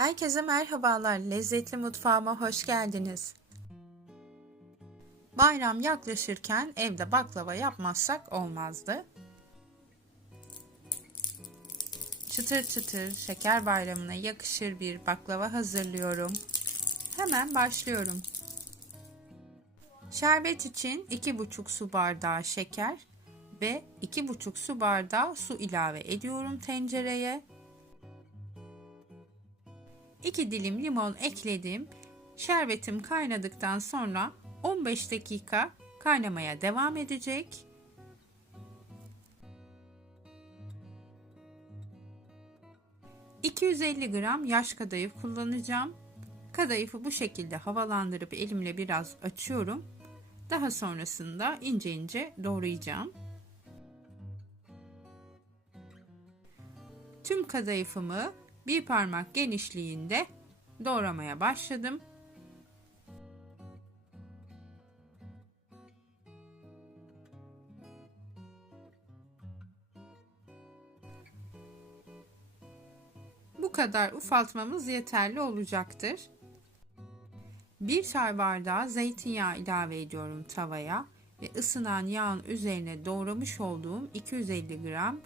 Herkese merhabalar. Lezzetli mutfağıma hoş geldiniz. Bayram yaklaşırken evde baklava yapmazsak olmazdı. Çıtır çıtır şeker bayramına yakışır bir baklava hazırlıyorum. Hemen başlıyorum. Şerbet için 2,5 su bardağı şeker ve 2,5 su bardağı su ilave ediyorum tencereye. 2 dilim limon ekledim. Şerbetim kaynadıktan sonra 15 dakika kaynamaya devam edecek. ...250 gram yaş kadayıf kullanacağım. Kadayıfı bu şekilde havalandırıp elimle biraz açıyorum. Daha sonrasında ince ince doğrayacağım. Tüm kadayıfımı bir parmak genişliğinde doğramaya başladım. Bu kadar ufaltmamız yeterli olacaktır. Bir çay bardağı zeytinyağı ilave ediyorum tavaya ve ısınan yağın üzerine doğramış olduğum 250 gram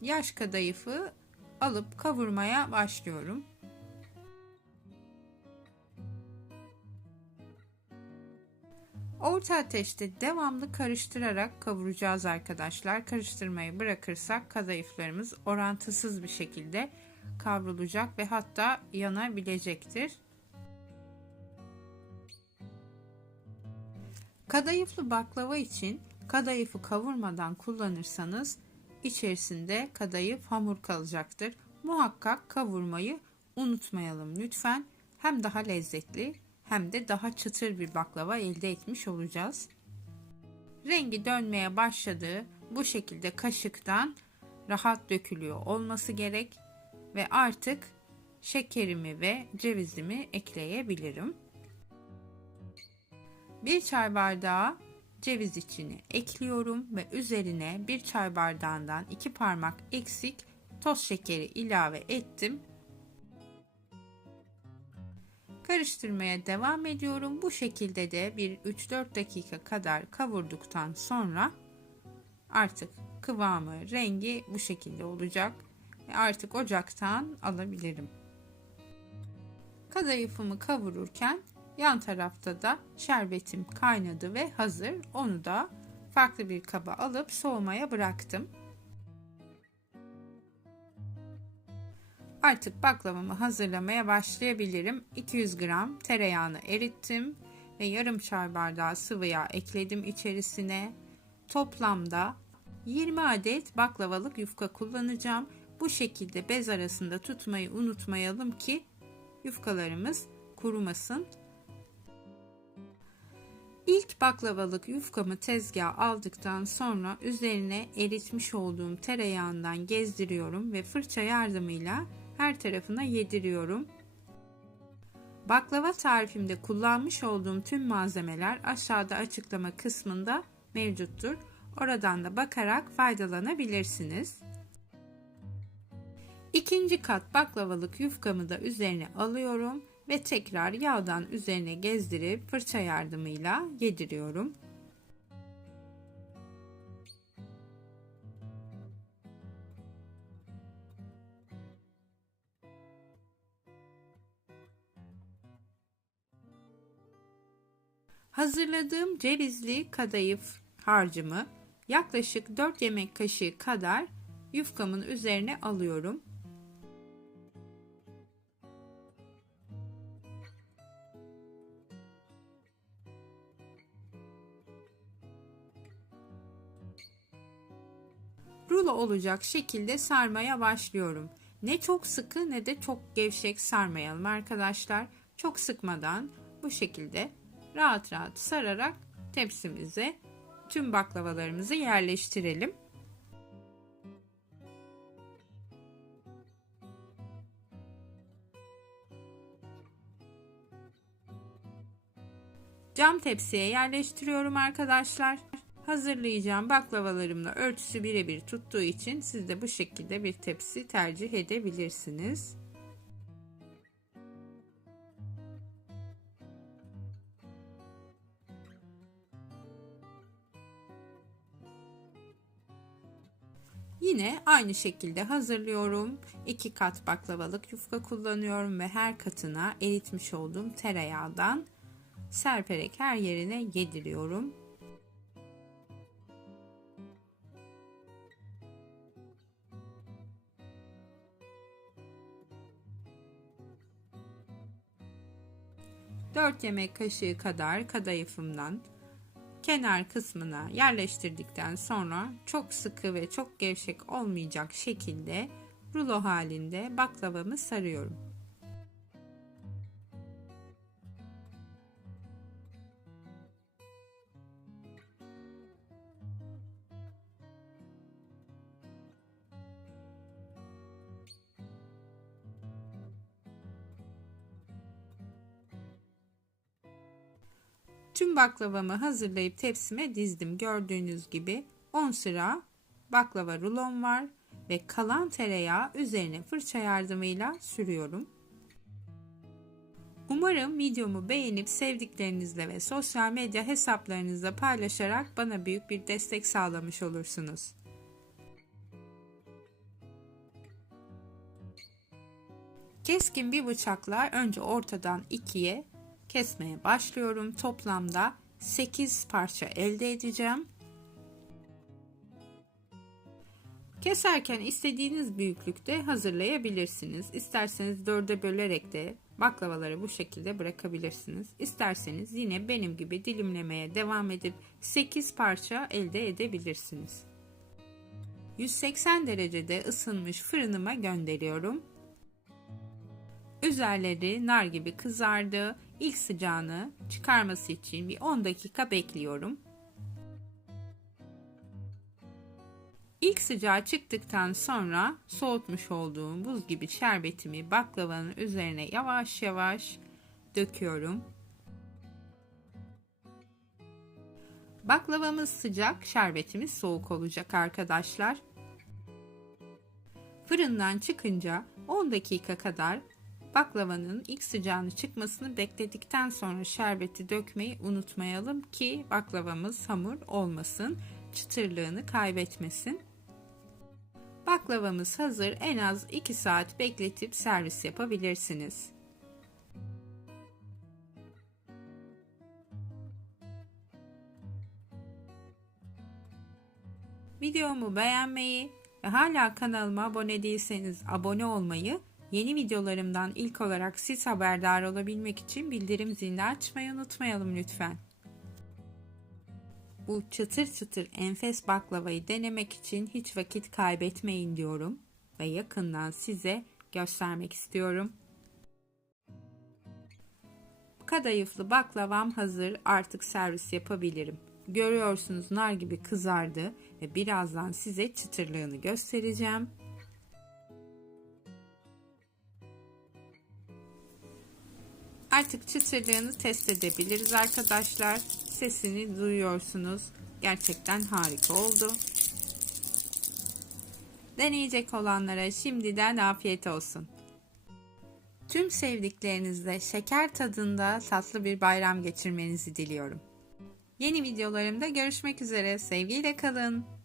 yaş kadayıfı alıp kavurmaya başlıyorum. Orta ateşte devamlı karıştırarak kavuracağız arkadaşlar. Karıştırmayı bırakırsak kadayıflarımız orantısız bir şekilde kavrulacak ve hatta yanabilecektir. Kadayıflı baklava için kadayıfı kavurmadan kullanırsanız içerisinde kadayıf hamur kalacaktır. Muhakkak kavurmayı unutmayalım lütfen. Hem daha lezzetli hem de daha çıtır bir baklava elde etmiş olacağız. Rengi dönmeye başladığı bu şekilde kaşıktan rahat dökülüyor olması gerek ve artık şekerimi ve cevizimi ekleyebilirim. Bir çay bardağı ceviz içini ekliyorum ve üzerine bir çay bardağından iki parmak eksik toz şekeri ilave ettim. Karıştırmaya devam ediyorum. Bu şekilde de bir 3-4 dakika kadar kavurduktan sonra artık kıvamı, rengi bu şekilde olacak ve artık ocaktan alabilirim. Kadayıfımı kavururken Yan tarafta da şerbetim kaynadı ve hazır. Onu da farklı bir kaba alıp soğumaya bıraktım. Artık baklavamı hazırlamaya başlayabilirim. 200 gram tereyağını erittim ve yarım çay bardağı sıvı yağ ekledim içerisine. Toplamda 20 adet baklavalık yufka kullanacağım. Bu şekilde bez arasında tutmayı unutmayalım ki yufkalarımız kurumasın İlk baklavalık yufkamı tezgaha aldıktan sonra üzerine eritmiş olduğum tereyağından gezdiriyorum ve fırça yardımıyla her tarafına yediriyorum. Baklava tarifimde kullanmış olduğum tüm malzemeler aşağıda açıklama kısmında mevcuttur. Oradan da bakarak faydalanabilirsiniz. İkinci kat baklavalık yufkamı da üzerine alıyorum ve tekrar yağdan üzerine gezdirip fırça yardımıyla yediriyorum. Hazırladığım cevizli kadayıf harcımı yaklaşık 4 yemek kaşığı kadar yufkamın üzerine alıyorum. Olacak şekilde sarmaya başlıyorum. Ne çok sıkı ne de çok gevşek sarmayalım arkadaşlar. Çok sıkmadan bu şekilde rahat rahat sararak tepsimize tüm baklavalarımızı yerleştirelim. Cam tepsiye yerleştiriyorum arkadaşlar hazırlayacağım baklavalarımla örtüsü birebir tuttuğu için siz de bu şekilde bir tepsi tercih edebilirsiniz. Yine aynı şekilde hazırlıyorum. 2 kat baklavalık yufka kullanıyorum ve her katına eritmiş olduğum tereyağından serperek her yerine yediriyorum. Dört yemek kaşığı kadar kadayıfımdan kenar kısmına yerleştirdikten sonra çok sıkı ve çok gevşek olmayacak şekilde rulo halinde baklavamı sarıyorum. Tüm baklavamı hazırlayıp tepsime dizdim. Gördüğünüz gibi 10 sıra baklava rulon var ve kalan tereyağı üzerine fırça yardımıyla sürüyorum. Umarım videomu beğenip sevdiklerinizle ve sosyal medya hesaplarınızda paylaşarak bana büyük bir destek sağlamış olursunuz. Keskin bir bıçakla önce ortadan ikiye kesmeye başlıyorum. Toplamda 8 parça elde edeceğim. Keserken istediğiniz büyüklükte hazırlayabilirsiniz. İsterseniz dörde bölerek de baklavaları bu şekilde bırakabilirsiniz. İsterseniz yine benim gibi dilimlemeye devam edip 8 parça elde edebilirsiniz. 180 derecede ısınmış fırınıma gönderiyorum. Üzerleri nar gibi kızardı. İlk sıcağını çıkarması için bir 10 dakika bekliyorum. İlk sıcağı çıktıktan sonra soğutmuş olduğum buz gibi şerbetimi baklavanın üzerine yavaş yavaş döküyorum. Baklavamız sıcak, şerbetimiz soğuk olacak arkadaşlar. Fırından çıkınca 10 dakika kadar Baklavanın ilk sıcağını çıkmasını bekledikten sonra şerbeti dökmeyi unutmayalım ki baklavamız hamur olmasın, çıtırlığını kaybetmesin. Baklavamız hazır. En az 2 saat bekletip servis yapabilirsiniz. Videomu beğenmeyi ve hala kanalıma abone değilseniz abone olmayı Yeni videolarımdan ilk olarak siz haberdar olabilmek için bildirim zilini açmayı unutmayalım lütfen. Bu çıtır çıtır enfes baklavayı denemek için hiç vakit kaybetmeyin diyorum ve yakından size göstermek istiyorum. Kadayıflı baklavam hazır artık servis yapabilirim. Görüyorsunuz nar gibi kızardı ve birazdan size çıtırlığını göstereceğim. Artık çıtırlığını test edebiliriz arkadaşlar. Sesini duyuyorsunuz. Gerçekten harika oldu. Deneyecek olanlara şimdiden afiyet olsun. Tüm sevdiklerinizle şeker tadında tatlı bir bayram geçirmenizi diliyorum. Yeni videolarımda görüşmek üzere. Sevgiyle kalın.